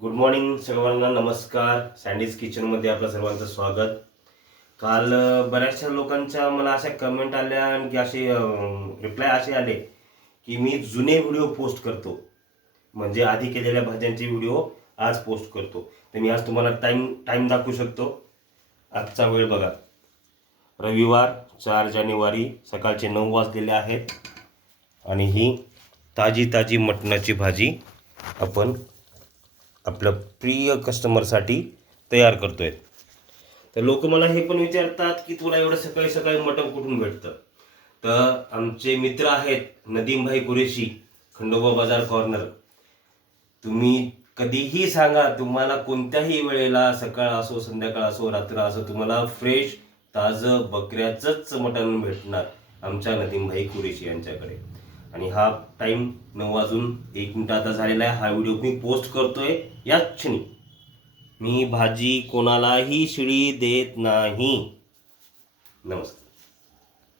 Good morning सर्वांना, नमस्कार. सँडीज किचनमध्ये आपलं सर्वांचं स्वागत. काल बऱ्याचशा लोकांच्या मला अशा कमेंट आल्या आणि असे रिप्लाय असे आले की मी जुने व्हिडिओ पोस्ट करतो, म्हणजे आधी केलेल्या भाज्यांचे व्हिडिओ आज पोस्ट करतो. तर मी आज तुम्हाला टाईम दाखवू शकतो. आजचा वेळ बघा, रविवार 4 जानेवारी सकाळचे 9 वाजलेले आहेत आणि ही ताजी मटणाची भाजी आपण आपल्या प्रिय कस्टमरसाठी तयार करतोय. तर लोक मला हे पण विचारतात की तुला एवढं सकाळी सकाळी मटण कुठून भेटतं. तर आमचे मित्र आहेत नदीमभाई कुरेशी, खंडोबा बाजार कॉर्नर. तुम्ही कधीही सांगा, तुम्हाला कोणत्याही वेळेला, सकाळ असो, संध्याकाळ असो, रात्र असो, तुम्हाला फ्रेश ताजं बकऱ्याचंच मटण भेटणार आमच्या नदीमभाई कुरेशी यांच्याकडे. आणि हा टाईम 9:01 आता झालेला आहे. हा व्हिडिओ मी पोस्ट करतोय याच क्षणी. मी भाजी कोणालाही शिळी देत नाही. नमस्कार.